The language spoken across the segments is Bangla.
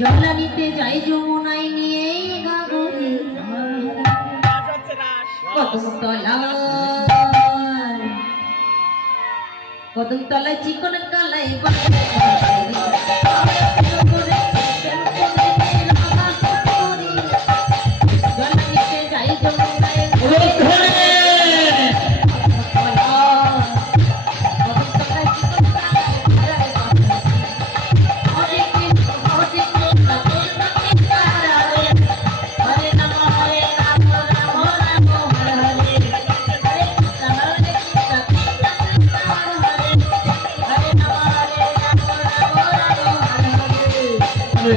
জলা নিতে যাই যমুনায় নিয়ে গাগরে কদম তলায় চিকন কালাই জলা নিতে যাই যমুনায়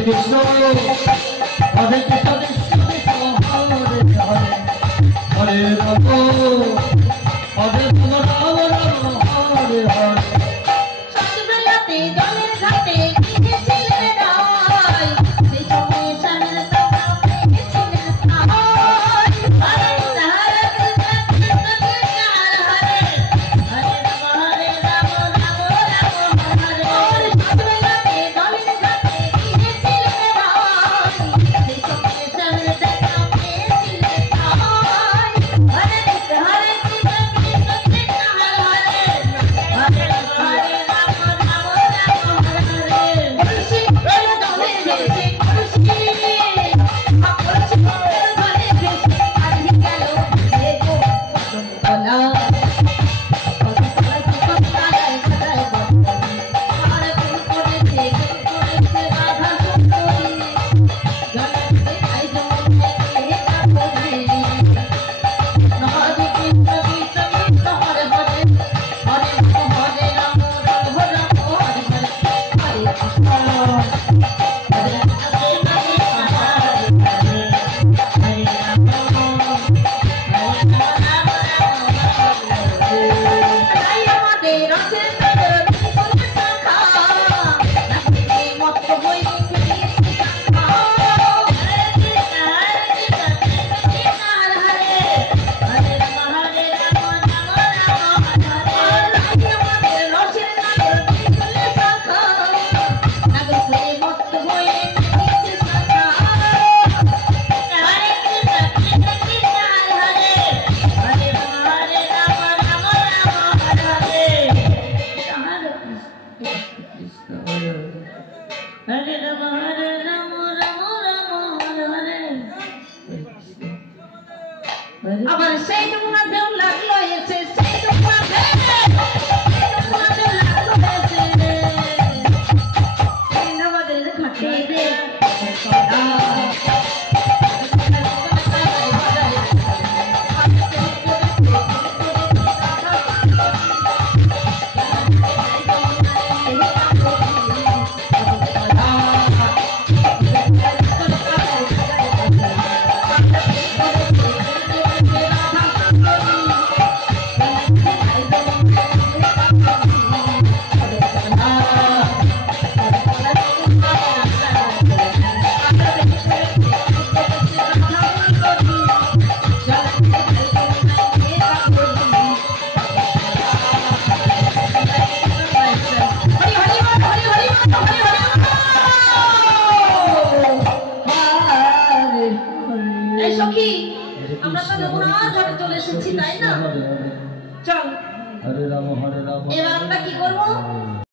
Krishna, Hare Krishna, Krishna Krishna, Hare Hare, Hare Rama, Hare Rama, Rama Rama, Hare Hare. সত্যবেলাতে জলের ঘাটে গিয়েছিলেন রায়, সেই সময়ে স্বামীর কথা পেয়েছিলেন ঠায়। হরে হরে কৃষ্ণ কৃষ্ণ কৃষ্ণ হরে হরে, হরে রাম রাম রাম হরে হরে। সত্যবেলাতে জলের ঘাটে গিয়েছিলেন রায়, সেই সময়ে স্বামীর দেখা পেয়েছিলেন ঠায়। হরে কৃষ্ণ কৃষ্ণ কৃষ্ণ হরে হরে, হরে রাম রাম রাম হরে হরে। খুশি হয়ে দমে ভেসে খুশি, খুশি হয়ে দমে ভেসে আজ গেল দেখো কদমতলা, কদমতলা চিকনতলায় খোদায় বন্দনী, আর ফুল করেছে রাধা সুন্দরী। জলা নিতে যাই যমুনায় নিয়ে গাগরে, হরে কৃষ্ণ কৃষ্ণ কৃষ্ণ হরে হরে, হরে রাম রাম রাম হরে হরে। হরে কৃষ্ণ হরে কৃষ্ণ কৃষ্ণ হরে হরে, হরে রাম রাম হরে তাই আমাদের রসের নগর ফুল শাখা, নাচতে মত্ত হই ফিরেছি শাখা। হরে কৃষ্ণ কৃষ্ণ হরে হরে, হরে রাম রাম রাম হরে হরে। তাই আমাদের রসের নগর ফুল শাখা, নাচতে মত্ত হই ফিরেছি শাখা। হরে কৃষ্ণ কৃষ্ণ কৃষ্ণ হরে হরে, হরে রাম রাম হরে হরে। হরে রাম রাম হরে হরে। আবার সেই যমুনাতেও লাগলো এসে, সেই যমুনাতেও লাগলো এসে রে, আমাদের ঘাটে রে সখী, আমরা তো যমুনার ঘাটে চলে এসেছি, তাই না? চল হরে রাম হরে রাম, এবার আমরা কি করবো?